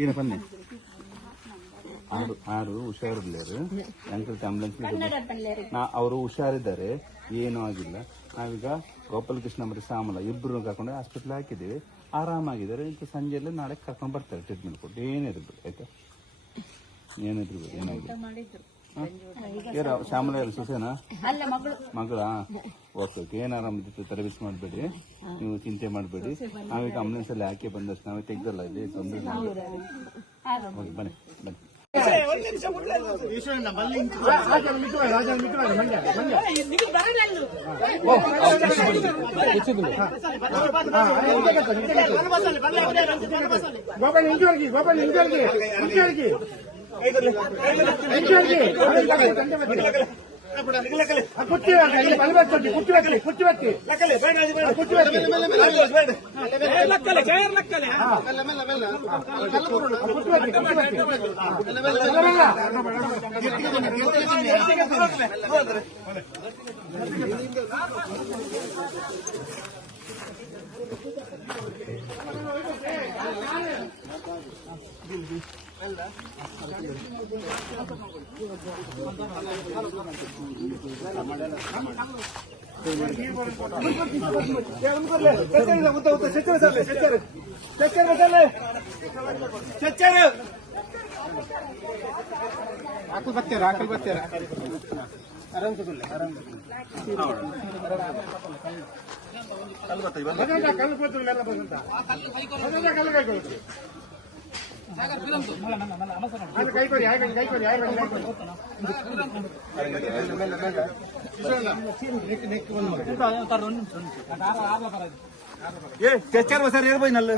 ఈయన పన్నే ಆರು ಹುಷಾರಿಲ್ಲೇರು ಎಂಕಲ್ತಿ ಆಂಬುಲೆನ್ಸ್ ಅವರು ಹುಷಾರಿದ್ದಾರೆ, ಏನೂ ಆಗಿಲ್ಲ. ನಾವೀಗ ಗೋಪಾಲಕೃಷ್ಣ ಮತ್ತೆ ಸಾಮಲ ಇಬ್ಬರು ಕರ್ಕೊಂಡು ಹಾಸ್ಪಿಟ್ಲ್ ಹಾಕಿದ್ದೀವಿ, ಆರಾಮಾಗಿದ್ದಾರೆ. ಈಗ ಸಂಜೆಯಲ್ಲಿ ನಾಳೆ ಕರ್ಕೊಂಡು ಬರ್ತಾರೆ ಟ್ರೀಟ್ಮೆಂಟ್ ಕೊಟ್ಟು. ಏನಿರ್ಬೋದು ಆಯ್ತಾ, ಏನಿರ್ಬೋದು ಏನಾಗಿದೆ. ಶ್ಯಾಮಲ ಸೊಸೆನಾ ಮಗಳ? ಓಕೆ ಓಕೆ, ಏನು ಆರಾಮಿತ್ತು ತರಬೇತಿ ಮಾಡಬೇಡಿ, ನೀವು ಚಿಂತೆ ಮಾಡಬೇಡಿ. ನಾವೀಗ ಆಂಬುಲೆನ್ಸ್ ಅಲ್ಲಿ ಹಾಕಿ ಬಂದಷ್ಟು ನಾವೇ ತೆಗ್ದಲ್ಲ, ಇಲ್ಲಿ ತೊಂದರೆ. ಓಕೆ ಬನ್ನಿ ಬನ್ನಿ. ಆಕಲ್ ಬರ್ತೀರಾ ಆರಾಮ್ ತಗೊಳ್ಳಿ, ಆರಾಮ್ ಚರ್ಚರ್ ಬಸಾರ ಏರ್ಬೋಯ್ ನಲ್ಲ